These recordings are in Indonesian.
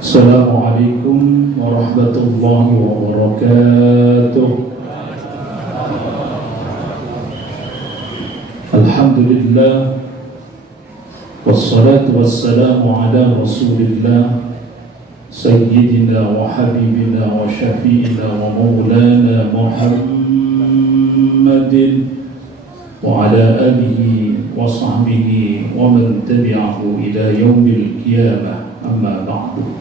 Assalamualaikum warahmatullahi wabarakatuh. Alhamdulillah, wassalatu wassalamu ala rasulillah, sayyidina wa habibina wa syafi'ina wa maulana Muhammadin wa ala alihi wa sahbihi wa man tabi'ahu ila yaumil qiyamah, amma ba'du.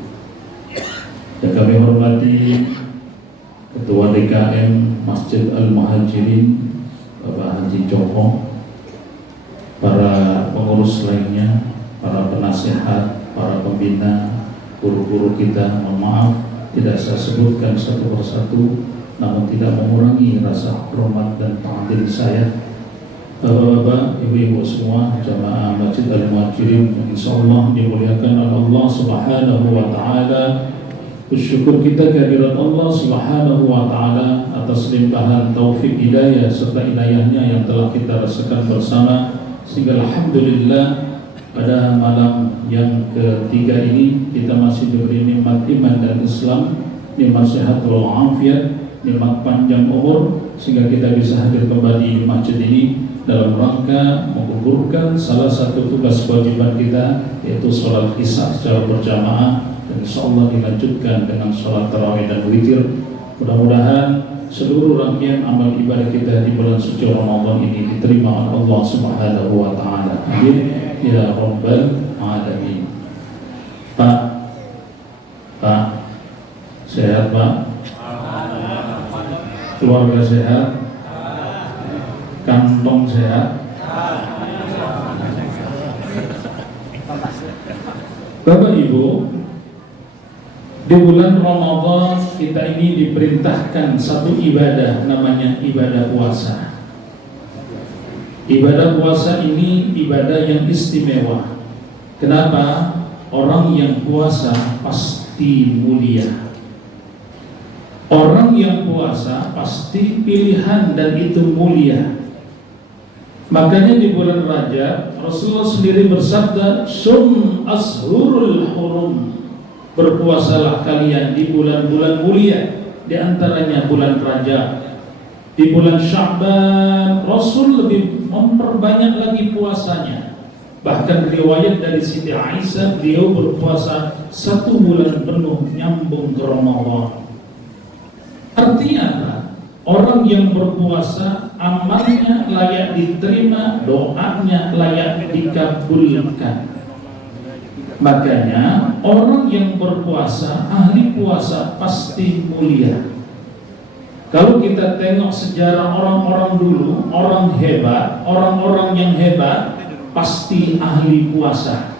Yang kami hormati Ketua DKM Masjid Al-Muhajirin Bapak Haji Joko, para pengurus lainnya, para penasihat, para pembina, guru-guru kita, mohon maaf tidak saya sebutkan satu persatu, namun tidak mengurangi rasa hormat dan ta'zim saya. Bapak-bapak, ibu-ibu semua, jamaah Masjid Al-Muhajirin yang insyaallah dimuliakan oleh Allah Subhanahu wa taala. Bersyukur kita kehadirat Allah Subhanahu wa taala atas limpahan taufik hidayah serta inayahnya yang telah kita rasakan bersama, sehingga alhamdulillah pada malam yang ketiga ini kita masih diberi nikmat iman dan Islam, nikmat sehat walafiat, nikmat panjang umur, sehingga kita bisa hadir kembali di masjid ini dalam rangka menggugurkan salah satu tugas kewajiban kita, yaitu sholat isya secara berjamaah, dan insyaallah dilanjutkan dengan sholat tarawih dan witir. Mudah-mudahan seluruh rangkaian amal ibadah kita di bulan suci Ramadan ini diterima oleh Allah Subhanahu wa taala. Amin ya rabbal alamin. Pak, sehat Pak? Keluarga sehat? Kantong sehat? Bapak Ibu, di bulan Ramadan kita ini diperintahkan satu ibadah, namanya ibadah puasa. Ibadah puasa ini ibadah yang istimewa. Kenapa? Orang yang puasa pasti mulia. Orang yang puasa pasti pilihan dan itu mulia. Makanya di bulan Rajab Rasulullah sendiri bersabda, "Sum ashurul hurum." Berpuasalah kalian di bulan-bulan mulia, di antaranya bulan Rajab. Di bulan Sya'ban Rasul lebih memperbanyak lagi puasanya. Bahkan riwayat dari Siti Aisyah, beliau berpuasa 1 bulan penuh nyambung ke Ramadan. Artinya apa? Orang yang berpuasa amalnya layak diterima, doanya layak dikabulkan. Makanya orang yang berpuasa, ahli puasa pasti mulia. Kalau kita tengok sejarah orang-orang dulu, orang hebat, orang-orang yang hebat pasti ahli puasa,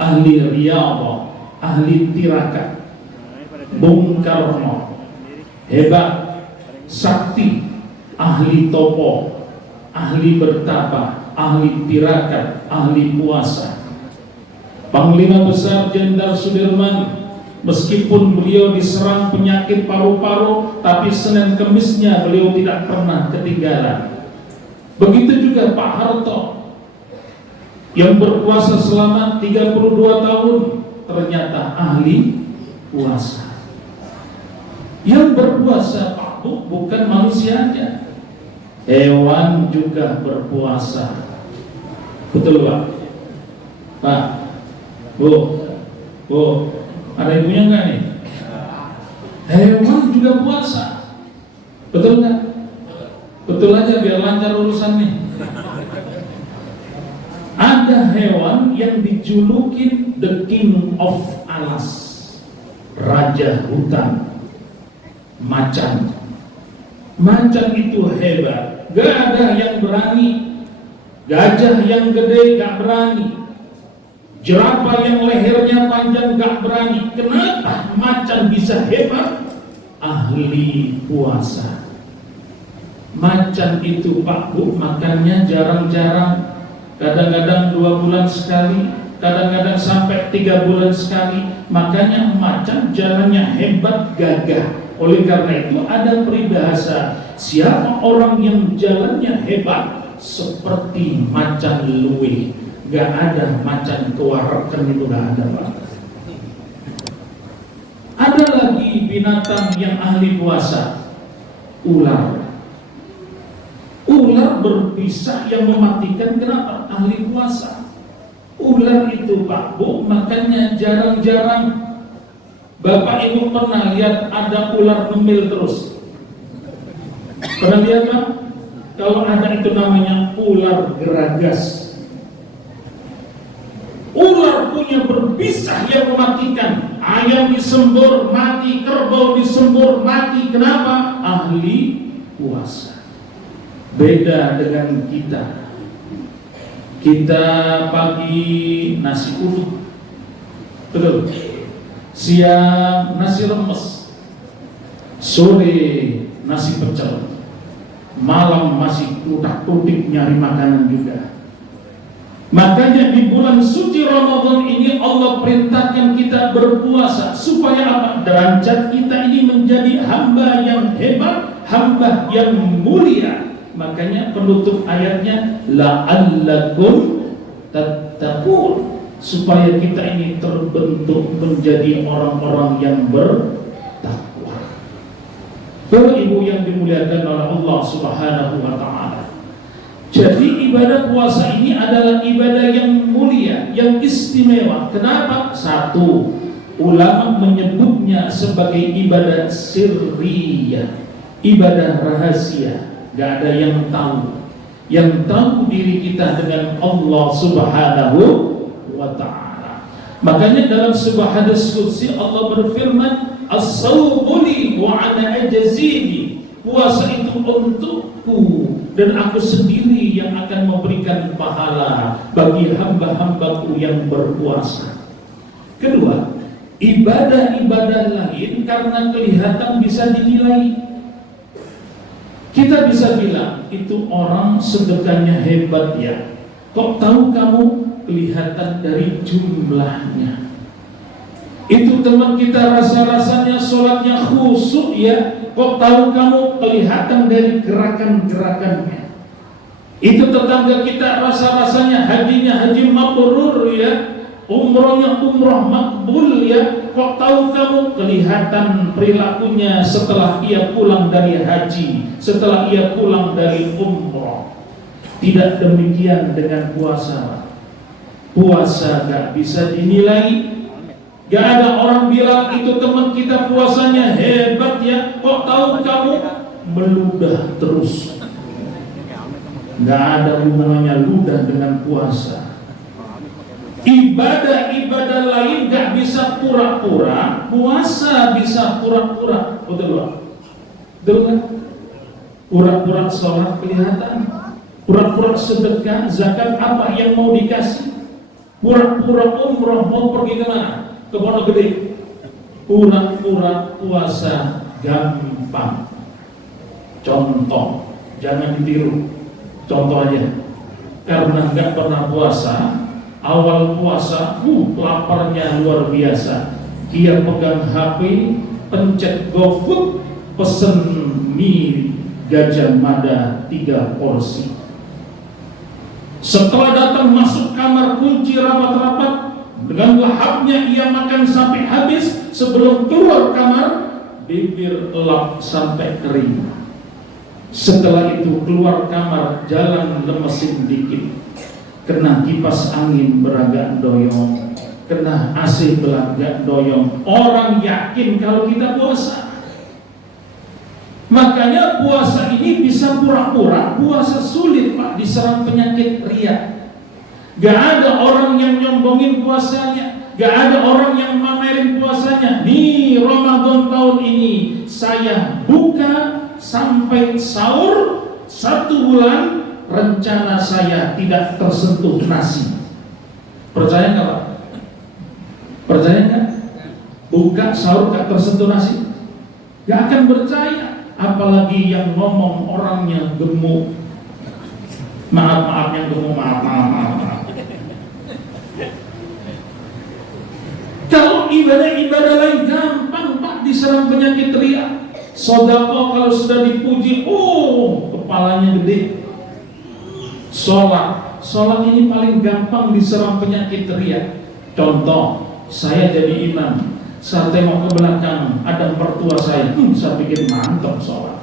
ahli riyadhah, ahli tirakat. Bung Karno hebat, sakti, ahli topo, ahli bertapa, ahli tirakat, ahli puasa. Panglima Besar Jenderal Sudirman, meskipun beliau diserang penyakit paru-paru, tapi Senin Kemisnya beliau tidak pernah ketinggalan. Begitu juga Pak Harto yang berpuasa selama 32 tahun, ternyata ahli puasa. Yang berpuasa Pak Bu bukan manusia aja, hewan juga berpuasa. Betul Pak? Pak, Bu, ada ibunya enggak nih? Hewan juga puasa, betul nggak? Betul aja biar lancar urusan nih. Ada hewan yang dijulukin the king of alas, raja hutan, macan. Macan itu hebat, gak ada yang berani. Gajah yang gede gak berani. Jerapah yang lehernya panjang gak berani. Kenapa macan bisa hebat? Ahli puasa. Macan itu Pak Bu makannya jarang-jarang, kadang-kadang 2 bulan sekali, kadang-kadang sampai 3 bulan sekali. Makanya macan jalannya hebat, gagah. Oleh karena itu ada peribahasa, siapa orang yang jalannya hebat seperti macan luwih. Gak ada macan kewarakan, itu gak ada Pak. binatang yang ahli puasa? Ular. Ular berbisa yang mematikan. Kenapa? Ahli puasa. Ular itu Pak Bu, makanya jarang-jarang Bapak Ibu pernah lihat ada ular ngemil terus? Pernah lihat Pak? Kalau ada itu namanya ular geragas. Ular punya berbisa yang mematikan. Ayam disembur mati, kerbau disembur mati. Kenapa? Ahli puasa. Beda dengan kita. Kita pagi nasi uduk, betul. Siang nasi remes, sore nasi pecel, malam masih klutak-klutik nyari makanan juga. Makanya di bulan suci Ramadan ini Allah perintahkan kita berpuasa supaya apa? Derajat kita ini menjadi hamba yang hebat, hamba yang mulia. Makanya penutup ayatnya la'allakum tattaqun, supaya kita ini terbentuk menjadi orang-orang yang bertakwa. Bapak Ibu yang dimuliakan oleh Allah Subhanahu wa taala. Jadi ibadah puasa ini adalah ibadah yang mulia, yang istimewa. Kenapa? Satu, ulama menyebutnya sebagai ibadah sirriyah, ibadah rahasia. Gak ada yang tahu. Yang tahu diri kita dengan Allah Subhanahu wa ta'ala. Makanya dalam sebuah hadis qudsi Allah berfirman, as-sawmu li wa ana ajzihi. Puasa itu untukku dan aku sendiri yang akan memberikan pahala bagi hamba-hambaku yang berpuasa. Kedua, ibadah-ibadah lain karena kelihatan bisa dinilai. Kita bisa bilang itu orang sedekahnya hebat ya. Kok tahu kamu? Kelihatan dari jumlahnya. Itu teman kita rasa-rasanya sholatnya khusyuk ya. Kok tahu kamu? Kelihatan dari gerakan-gerakannya. Itu tetangga kita rasa-rasanya hajinya haji mabrur ya, umrohnya umroh makbul ya. Kok tahu kamu? Kelihatan perilakunya setelah ia pulang dari haji, setelah ia pulang dari umroh. Tidak demikian dengan puasa. Puasa gak bisa dinilai. Gak ada orang bilang itu teman kita puasanya hebat ya. Kok tahu kamu? Meludah terus. Gak ada hubungannya ludah dengan puasa. Ibadah-ibadah lain gak bisa pura-pura, puasa bisa pura-pura. Betul Pak? Betul kan? Pura-pura sholat kelihatan, pura-pura sedekah, zakat apa yang mau dikasih, pura-pura umroh mau pergi kemana? Ke Pondok Gede. Pura-pura puasa gampang. Contoh, jangan ditiru. Contoh aja, karena gak pernah puasa. Awal puasa, laparnya luar biasa. Dia pegang HP, pencet GoFood, pesen mie Gajah Mada 3 porsi. Setelah datang masuk kamar, kunci rapat-rapat, dengan lahapnya ia makan sampai habis. Sebelum keluar kamar, bibir elap sampai kering. Setelah itu keluar kamar, jalan lemesin dikit. Kena kipas angin beragak doyong, kena AC beragak doyong. Orang yakin kalau kita puasa. Makanya puasa ini bisa pura-pura. Puasa sulit Pak, diserang penyakit riya. Gak ada orang yang nyombongin puasanya, gak ada orang yang mamerin puasanya. Nih Ramadan tahun ini saya buka sampai sahur 1 bulan. Rencana saya tidak tersentuh nasi. Percaya nggak Pak? Percaya nggak? Buka sahur nggak tersentuh nasi? Nggak akan percaya. Apalagi yang ngomong orangnya gemuk. Maaf yang gemuk, maaf. Kalau ibadah-ibadah lain gampang Pak diserang penyakit riya. Sedekah kalau sudah dipuji, kepalanya gede. Sholat ini paling gampang diserang penyakit riya. Contoh, saya jadi imam, Saya tengok ke belakang, ada mertua saya, saya pikir mantap sholat.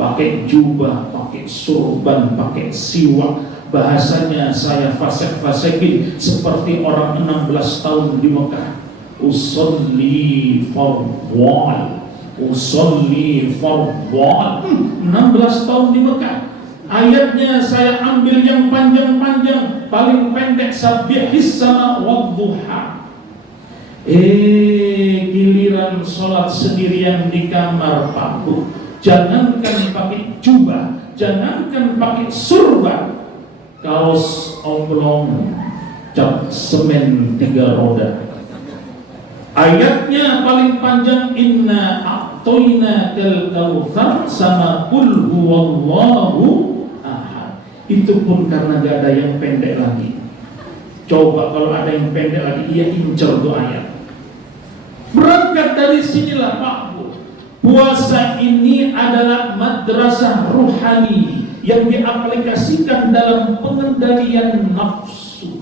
Pakai jubah, pakai surban, pakai siwak. Bahasanya saya fasek-fasekin seperti orang 16 tahun di Mekah. Usolli fardhan, usolli fardhan. 16 tahun di Mekah. Ayatnya saya ambil yang panjang-panjang, paling pendek sabbihis sama wadduha. Giliran sholat sendirian di kamar Pak Bu, jangankan pakai jubah, jangankan pakai surban, kaos oblong cap semen 3 roda. Ayatnya paling panjang, inna a'toinakal kautsar sama qul huwallahu ahad. Itu pun karena gak ada yang pendek lagi. Coba kalau ada yang pendek lagi, ia incer tuh ayat. Berangkat dari sinilah Pak Bu, puasa ini adalah madrasah ruhani yang diaplikasikan dalam pengendalian nafsu.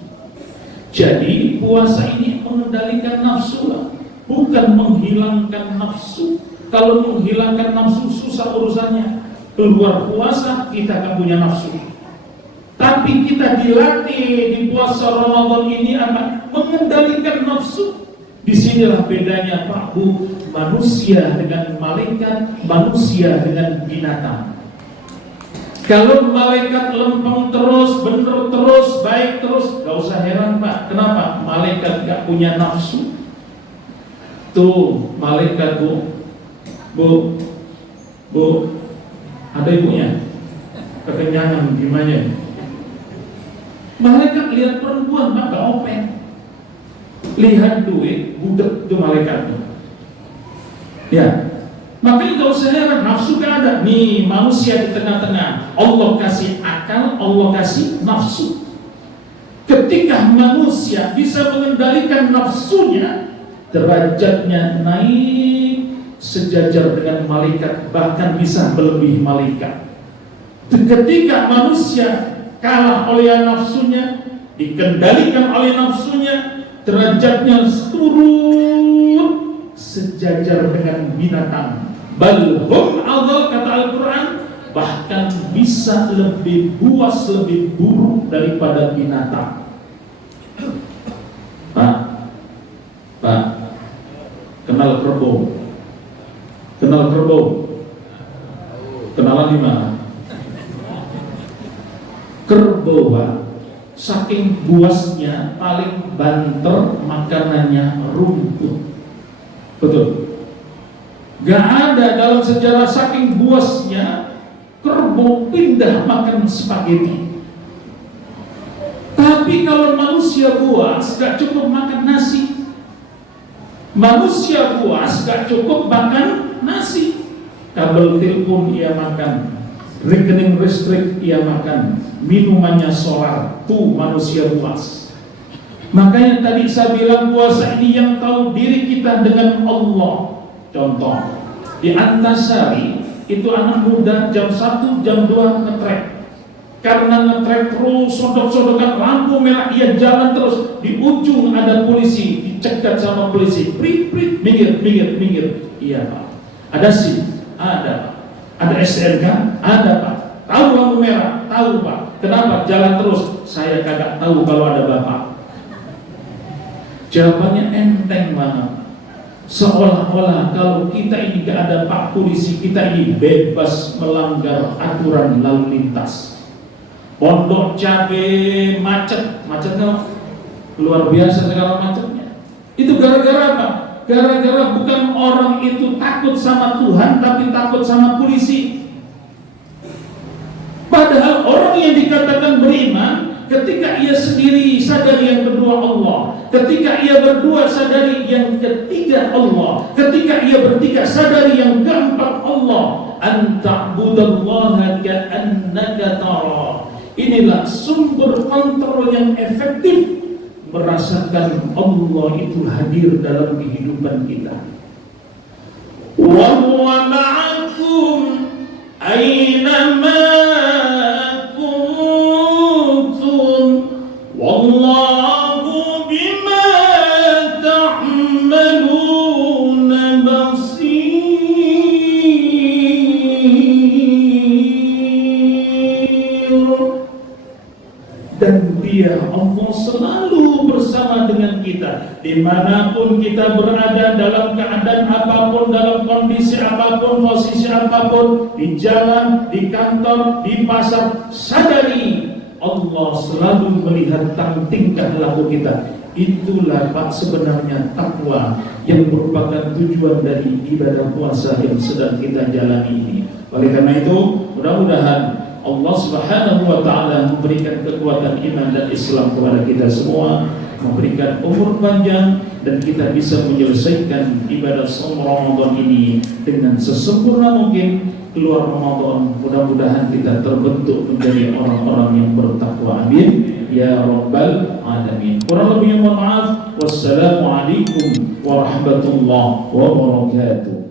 Jadi puasa ini mengendalikan nafsu lah, bukan menghilangkan nafsu. Kalau menghilangkan nafsu susah urusannya. Keluar puasa kita akan punya nafsu. Tapi kita dilatih di puasa Ramadan ini akan mengendalikan nafsu. Disinilah bedanya Pak Bu, manusia dengan malaikat, manusia dengan binatang. Kalau malaikat lempeng terus, bener terus, baik terus, gak usah heran Pak. Kenapa? Malaikat gak punya nafsu. Tuh malaikat Bu, ada ibunya, kekenyangan gimana? Malaikat lihat perempuan Pak, gak openg. Lihat duit, budek tuh malaikat tuh. Ya, makanya gak usah heran, nafsu gak ada. Nih manusia di tengah-tengah, Allah kasih akal, Allah kasih nafsu. Ketika manusia bisa mengendalikan nafsunya, derajatnya naik sejajar dengan malaikat, bahkan bisa melebihi malaikat. Ketika manusia kalah oleh nafsunya, dikendalikan oleh nafsunya, derajatnya turun sejajar dengan binatang. Balhum adhal, kata Al-Quran, bahkan bisa lebih buas, lebih buruk daripada binatang. Pak, kenal kerbau? Kenal kerbau? Kenalan di mana? Kerbau Pak, saking buasnya paling banter makanannya rumput. Betul. Gak ada dalam sejarah saking buasnya kerbau pindah makan spaghetti. Tapi kalau manusia buas gak cukup makan nasi. Manusia buas gak cukup makan nasi. Kabel telepon ia makan, rekening listrik ia makan, minumannya solar. Tuh manusia buas. Makanya tadi saya bilang puasa ini yang tahu diri kita dengan Allah. Contoh, di Antasari itu anak muda jam 1, jam 2 ngetrek. Karena ngetrek terus, sodok-sodokan lampu merah, ia jalan terus. Di ujung ada polisi, dicegat sama polisi. Prit, minggir. Iya Pak. Ada SIM? Ada Pak. Ada STNK? Ada Pak. Tahu lampu merah? Tahu Pak. Kenapa? Jalan terus. Saya kagak tahu kalau ada Bapak. Jawabannya enteng banget. Seolah-olah kalau kita ini gak ada Pak Polisi, kita ini bebas melanggar aturan lalu lintas. Pondok Cabe macetnya luar biasa sekarang macetnya. Itu gara-gara apa? Gara-gara bukan orang itu takut sama Tuhan, tapi takut sama polisi. Padahal orang yang dikatakan beriman, ketika ia sendiri sadari yang kedua Allah, ketika ia berdua sadari yang ketiga Allah, ketika ia bertiga sadari yang keempat Allah. Anta'budallaha ka'annaka tara. Inilah sumber kontrol yang efektif, merasakan Allah itu hadir dalam kehidupan kita. Wa huwa ma'akum aynama kuntum wallahu bima ta'malun dia Allah selalu bersama dengan kita dimanapun kita berada, dalam keadaan apapun, dalam kondisi apapun, posisi apapun, di jalan, di kantor, di pasar. Sadari Allah selalu melihat tingkah laku kita. Itulah Pak sebenarnya takwa yang merupakan tujuan dari ibadah puasa yang sedang kita jalani ini. Oleh karena itu, mudah-mudahan Allah Subhanahu wa taala memberikan kekuatan iman dan Islam kepada kita semua, memberikan umur panjang, dan kita bisa menyelesaikan ibadah saum Ramadan ini dengan sesempurna mungkin. Keluar Ramadan, mudah-mudahan kita terbentuk menjadi orang-orang yang bertakwa. Amin ya rabbal alamin. Kurang lebihnya mohon maaf. Wassalamualaikum warahmatullahi wabarakatuh.